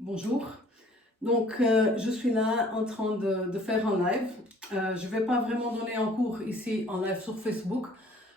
Bonjour. Donc, je suis là en train de faire un live. Je ne vais pas vraiment donner un cours ici en live sur Facebook.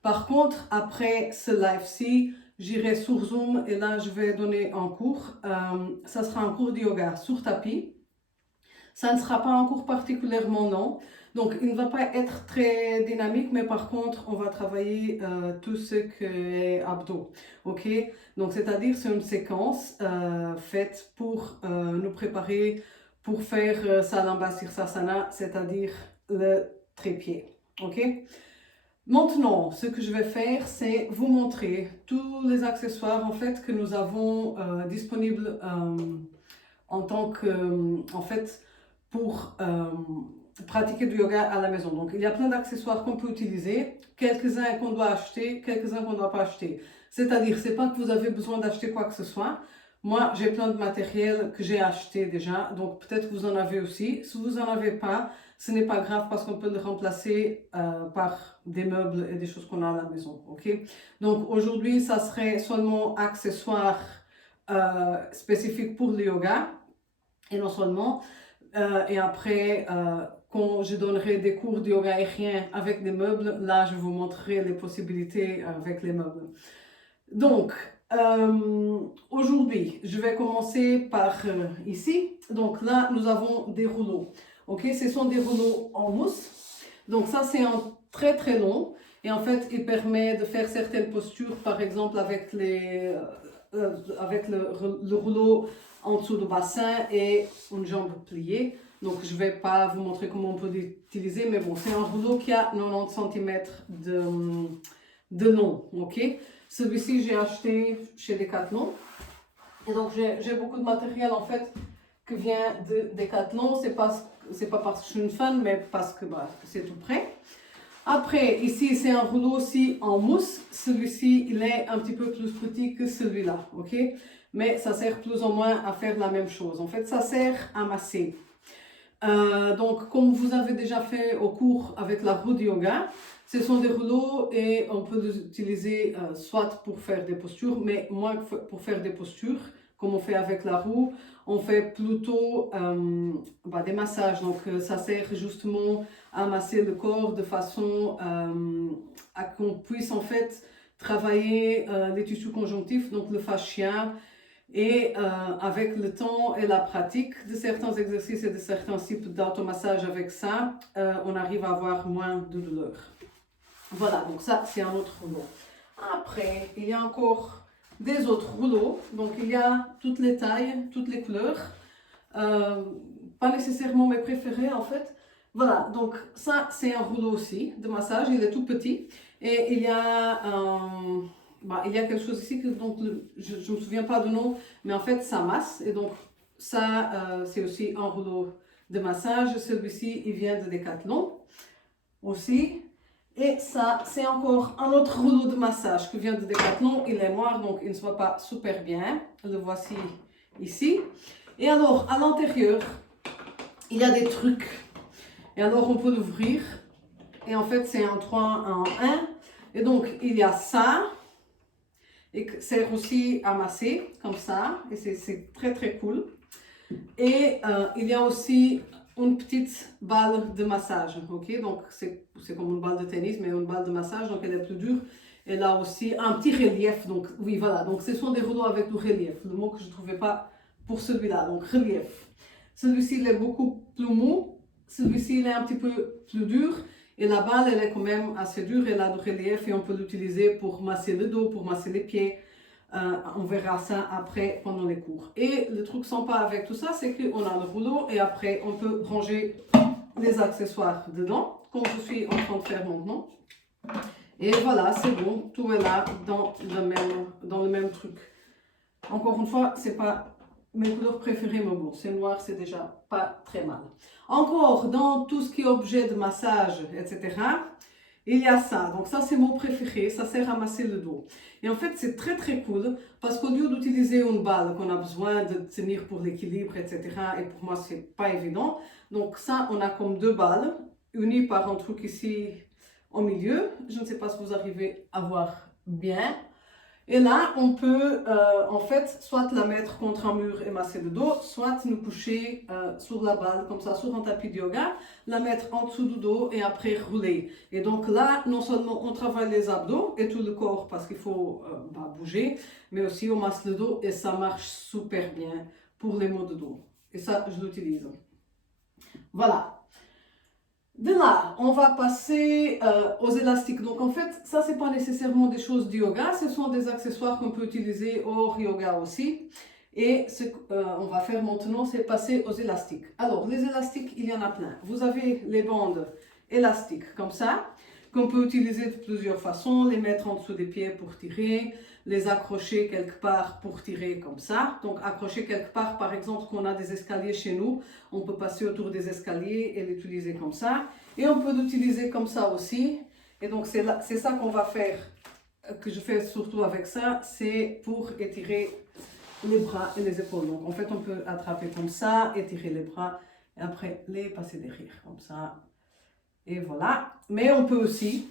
Par contre, après ce live-ci, j'irai sur Zoom et là, je vais donner un cours. Ça sera un cours de yoga sur tapis. Ça ne sera pas un cours particulièrement long, donc il ne va pas être très dynamique, mais par contre, on va travailler tout ce qui est abdos. Ok? Donc, c'est-à-dire, c'est une séquence faite pour nous préparer pour faire Salamba Sirsasana, c'est-à-dire le trépied. Ok? Maintenant, ce que je vais faire, c'est vous montrer tous les accessoires en fait que nous avons disponibles en tant que, en fait, pour pratiquer du yoga à la maison. Donc, il y a plein d'accessoires qu'on peut utiliser, quelques-uns qu'on doit acheter, quelques-uns qu'on ne doit pas acheter. C'est-à-dire, c'est pas que vous avez besoin d'acheter quoi que ce soit. Moi, j'ai plein de matériel que j'ai acheté déjà, donc peut-être que vous en avez aussi. Si vous n'en avez pas, ce n'est pas grave parce qu'on peut le remplacer par des meubles et des choses qu'on a à la maison. Ok? Donc, aujourd'hui, ça serait seulement accessoires spécifiques pour le yoga et non seulement. Et après, quand je donnerai des cours de yoga aérien avec des meubles, là, je vous montrerai les possibilités avec les meubles. Donc, aujourd'hui, je vais commencer par ici. Donc là, nous avons des rouleaux. Ok, ce sont des rouleaux en mousse. Donc ça, c'est un très très long. Et en fait, il permet de faire certaines postures, par exemple avec, avec le rouleau en dessous du bassin et une jambe pliée. Donc je ne vais pas vous montrer comment on peut l'utiliser, mais bon, c'est un rouleau qui a 90 cm de long. Ok. Celui-ci, j'ai acheté chez Decathlon. Et donc, j'ai beaucoup de matériel en fait qui vient de Decathlon. C'est pas parce que je suis une fan, mais parce que c'est tout prêt. Après, ici, c'est un rouleau aussi en mousse. Celui-ci, il est un petit peu plus petit que celui-là, ok? Mais ça sert plus ou moins à faire la même chose. En fait, ça sert à masser. Donc, comme vous avez déjà fait au cours avec la roue de yoga, ce sont des rouleaux et on peut les utiliser soit pour faire des postures, mais moins pour faire des postures, comme on fait avec la roue, on fait plutôt des massages. Donc, ça sert justement à masser le corps de façon à qu'on puisse en fait travailler les tissus conjonctifs, donc le fascia. Et avec le temps et la pratique de certains exercices et de certains types d'automassage avec ça, on arrive à avoir moins de douleur. Voilà, donc ça c'est un autre rouleau. Après, il y a encore des autres rouleaux. Donc il y a toutes les tailles, toutes les couleurs. Pas nécessairement mes préférés en fait. Voilà, donc ça c'est un rouleau aussi de massage, il est tout petit. Et il y a il y a quelque chose ici que donc, je ne me souviens pas du nom, mais en fait ça masse. Et donc ça c'est aussi un rouleau de massage. Celui-ci il vient de Decathlon aussi. Et ça c'est encore un autre rouleau de massage qui vient de Decathlon. Il est noir donc il ne se voit pas super bien. Le voici ici. Et alors à l'intérieur il y a des trucs. Et alors on peut l'ouvrir. Et en fait c'est un 3 en 1. Et donc il y a ça. Et qui sert aussi à masser comme ça. Et c'est très très cool. Et il y a aussi une petite balle de massage. Ok, donc c'est comme une balle de tennis, mais une balle de massage, donc elle est plus dure. Et là aussi un petit relief. Donc oui, voilà. Donc ce sont des rouleaux avec du relief. Le mot que je ne trouvais pas pour celui-là. Donc relief. Celui-ci il est beaucoup plus mou. Celui-ci il est un petit peu plus dur. Et la balle, elle est quand même assez dure, elle a du relief et on peut l'utiliser pour masser le dos, pour masser les pieds. On verra ça après pendant les cours. Et le truc sympa avec tout ça, c'est qu'on a le rouleau et après on peut ranger les accessoires dedans, comme je suis en train de faire maintenant. Et voilà, c'est bon, tout est là dans le même truc. Encore une fois, c'est pas mes couleurs préférées, mais bon, c'est noir, c'est déjà pas très mal. Encore, dans tout ce qui est objet de massage, etc., il y a ça. Donc ça, c'est mon préféré. Ça sert à masser le dos. Et en fait, c'est très très cool parce qu'au lieu d'utiliser une balle qu'on a besoin de tenir pour l'équilibre, etc., et pour moi, c'est pas évident. Donc ça, on a comme deux balles unies par un truc ici au milieu. Je ne sais pas si vous arrivez à voir bien. Et là, on peut en fait soit la mettre contre un mur et masser le dos, soit nous coucher sur la balle, comme ça, sur un tapis de yoga, la mettre en dessous du dos et après rouler. Et donc là, non seulement on travaille les abdos et tout le corps parce qu'il faut bouger, mais aussi on masse le dos et ça marche super bien pour les maux de dos. Et ça, je l'utilise. Voilà. De là, on va passer aux élastiques. Donc en fait, ça c'est pas nécessairement des choses du yoga, ce sont des accessoires qu'on peut utiliser hors yoga aussi. Et ce qu'on va faire maintenant, c'est passer aux élastiques. Alors, les élastiques, il y en a plein. Vous avez les bandes élastiques comme ça, qu'on peut utiliser de plusieurs façons, les mettre en dessous des pieds pour tirer, les accrocher quelque part pour tirer comme ça. Donc accrocher quelque part, par exemple, qu'on a des escaliers chez nous, on peut passer autour des escaliers et l'utiliser comme ça. Et on peut l'utiliser comme ça aussi. Et donc c'est ça qu'on va faire, que je fais surtout avec ça, c'est pour étirer les bras et les épaules. Donc en fait on peut attraper comme ça, étirer les bras et après les passer derrière comme ça. Et voilà. Mais on peut aussi,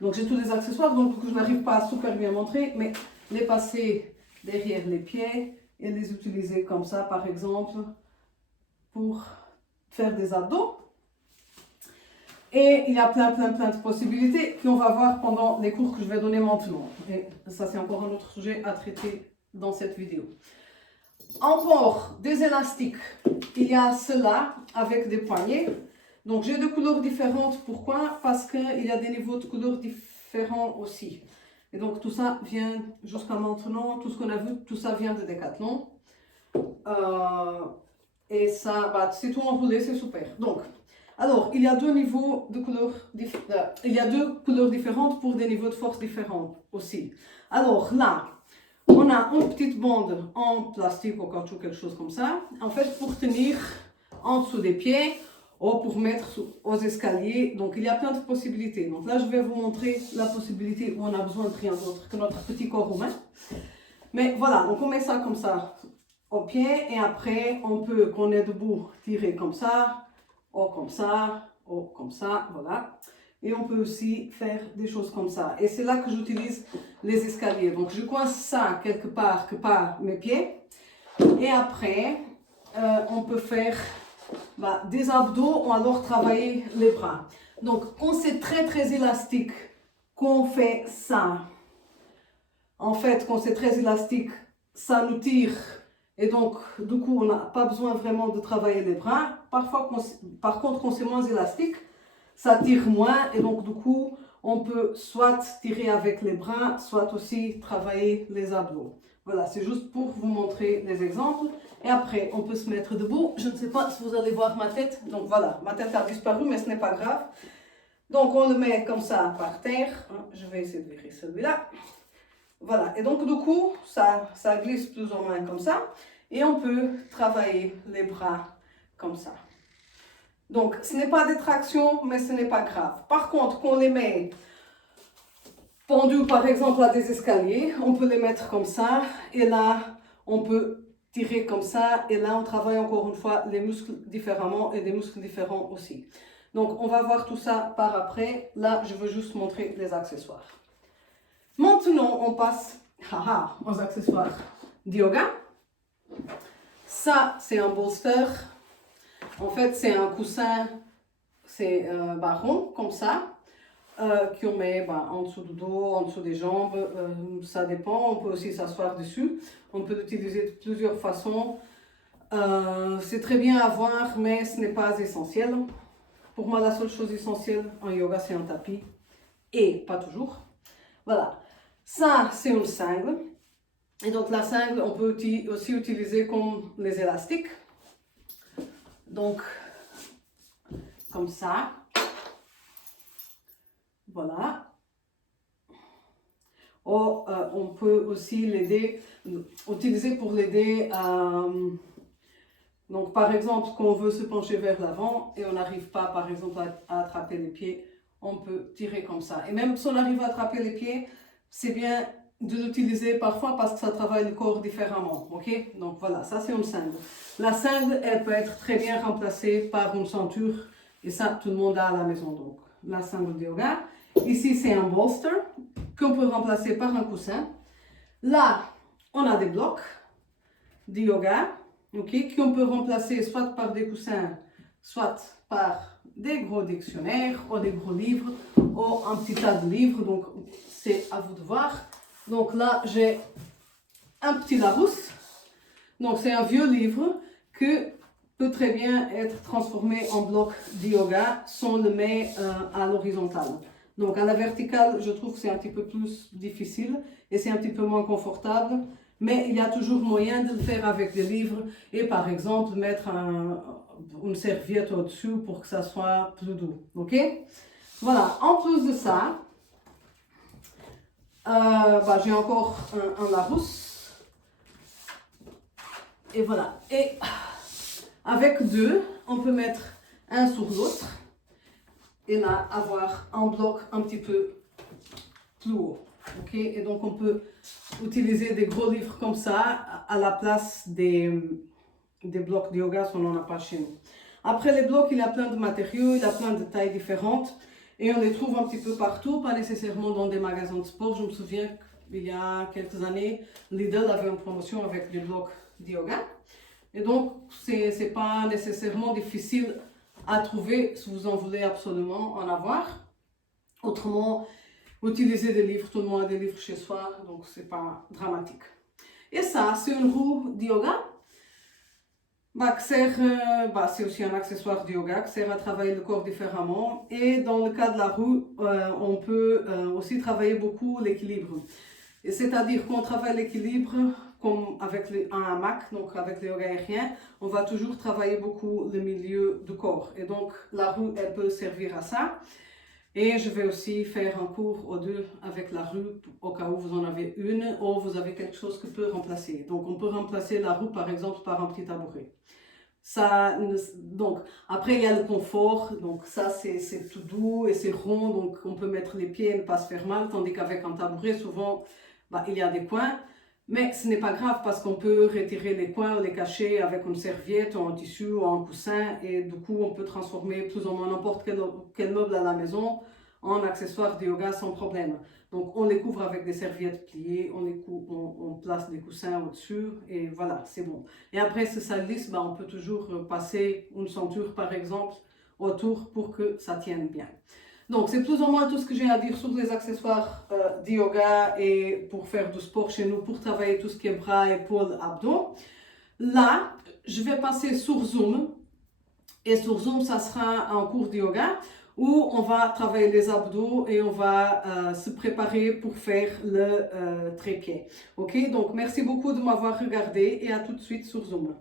donc j'ai tous les accessoires, donc je n'arrive pas à super bien montrer, mais les passer derrière les pieds et les utiliser comme ça, par exemple, pour faire des abdos. Et il y a plein de possibilités qu'on va voir pendant les cours que je vais donner maintenant. Et ça, c'est encore un autre sujet à traiter dans cette vidéo. Encore des élastiques. Il y a ceux-là avec des poignées. Donc j'ai deux couleurs différentes. Pourquoi? Parce qu'il y a des niveaux de couleurs différents aussi. Et donc tout ça vient jusqu'à maintenant, tout ce qu'on a vu, tout ça vient de Decathlon. Et ça, si tout enroulé, c'est super. Donc, alors, il y a deux niveaux de couleurs, il y a deux couleurs différentes pour des niveaux de force différents aussi. Alors là, on a une petite bande en plastique, en caoutchouc, quelque chose comme ça. En fait, pour tenir en dessous des pieds ou pour mettre aux escaliers. Donc, il y a plein de possibilités. Donc là, je vais vous montrer la possibilité où on a besoin de rien d'autre que notre petit corps humain. Mais voilà, donc on met ça comme ça au pied et après, on peut, quand on est debout, tirer comme ça, ou comme ça, voilà. Et on peut aussi faire des choses comme ça. Et c'est là que j'utilise les escaliers. Donc je coince ça quelque part que par mes pieds. Et après, on peut faire des abdos ou alors travailler les bras. Donc quand c'est très élastique, qu'on fait ça. En fait, quand c'est très élastique, ça nous tire. Et donc, du coup, on n'a pas besoin vraiment de travailler les bras. Parfois, par contre, quand c'est moins élastique, ça tire moins. Et donc, du coup, on peut soit tirer avec les bras, soit aussi travailler les abdos. Voilà, c'est juste pour vous montrer les exemples. Et après, on peut se mettre debout. Je ne sais pas si vous allez voir ma tête. Donc voilà, ma tête a disparu, mais ce n'est pas grave. Donc, on le met comme ça par terre. Je vais essayer de virer celui-là. Voilà, et donc du coup, ça glisse plus ou moins comme ça. Et on peut travailler les bras comme ça. Donc, ce n'est pas des tractions, mais ce n'est pas grave. Par contre, quand on les met pendus, par exemple, à des escaliers, on peut les mettre comme ça. Et là, on peut tirer comme ça. Et là, on travaille encore une fois les muscles différemment et des muscles différents aussi. Donc, on va voir tout ça par après. Là, je veux juste montrer les accessoires. Maintenant, on passe aux accessoires de yoga. Ça, c'est un bolster. En fait, c'est un coussin, c'est rond, comme ça, qu'on met en dessous du dos, en dessous des jambes. Ça dépend, on peut aussi s'asseoir dessus. On peut l'utiliser de plusieurs façons. C'est très bien à voir, mais ce n'est pas essentiel. Pour moi, la seule chose essentielle en yoga, c'est un tapis. Et pas toujours. Voilà. Ça, c'est une sangle. Et donc, la sangle, on peut aussi utiliser comme les élastiques. Donc, comme ça. Voilà. Ou on peut aussi utiliser pour l'aider à... Donc, par exemple, quand on veut se pencher vers l'avant et on n'arrive pas, par exemple, à attraper les pieds, on peut tirer comme ça. Et même si on arrive à attraper les pieds, c'est bien de l'utiliser parfois parce que ça travaille le corps différemment, ok? Donc voilà, ça c'est une sangle. La sangle, elle peut être très bien remplacée par une ceinture et ça, tout le monde a à la maison, donc la sangle de yoga. Ici, c'est un bolster qu'on peut remplacer par un coussin. Là, on a des blocs de yoga, ok, qu'on peut remplacer soit par des coussins, soit par des gros dictionnaires ou des gros livres ou un petit tas de livres. Donc, c'est à vous de voir. Donc là, j'ai un petit Larousse. Donc, c'est un vieux livre que peut très bien être transformé en bloc de yoga si on le met à l'horizontale. Donc à la verticale, je trouve que c'est un petit peu plus difficile et c'est un petit peu moins confortable, mais il y a toujours moyen de le faire avec des livres et par exemple mettre une serviette au-dessus pour que ça soit plus doux. Ok? Voilà, en plus de ça, j'ai encore un Larousse. Et voilà. Et avec deux, on peut mettre un sur l'autre et là avoir un bloc un petit peu plus haut. Ok, et donc on peut utiliser des gros livres comme ça à la place des blocs de yoga si on n'en a pas chez nous. Après les blocs, il y a plein de matériaux, il y a plein de tailles différentes et on les trouve un petit peu partout, pas nécessairement dans des magasins de sport. Je me souviens qu'il y a quelques années, Lidl avait une promotion avec des blocs de yoga. Et donc, c'est pas nécessairement difficile à trouver si vous en voulez absolument en avoir. Autrement, utiliser des livres, tout le monde a des livres chez soi, donc c'est pas dramatique. Et ça, c'est une roue de yoga. C'est aussi un accessoire de yoga qui sert à travailler le corps différemment. Et dans le cas de la roue, on peut aussi travailler beaucoup l'équilibre. C'est-à-dire qu'on travaille l'équilibre comme avec un hamac, donc avec le yoga aérien, on va toujours travailler beaucoup le milieu du corps. Et donc la roue, elle peut servir à ça. Et je vais aussi faire un cours ou deux avec la roue au cas où vous en avez une ou vous avez quelque chose que peut remplacer. Donc on peut remplacer la roue par exemple par un petit tabouret. Donc après il y a le confort, donc ça c'est tout doux et c'est rond, donc on peut mettre les pieds et ne pas se faire mal, tandis qu'avec un tabouret souvent il y a des coins. Mais ce n'est pas grave parce qu'on peut retirer les coins ou les cacher avec une serviette ou un tissu ou un coussin et du coup on peut transformer plus ou moins n'importe quel meuble à la maison en accessoire de yoga sans problème. Donc on les couvre avec des serviettes pliées, on place des coussins au-dessus et voilà, c'est bon. Et après si ça glisse, on peut toujours passer une ceinture par exemple autour pour que ça tienne bien. Donc, c'est plus ou moins tout ce que j'ai à dire sur les accessoires de yoga et pour faire du sport chez nous, pour travailler tout ce qui est bras, épaules, abdos. Là, je vais passer sur Zoom. Et sur Zoom, ça sera un cours de yoga où on va travailler les abdos et on va se préparer pour faire le trépied. Ok, donc merci beaucoup de m'avoir regardé et à tout de suite sur Zoom.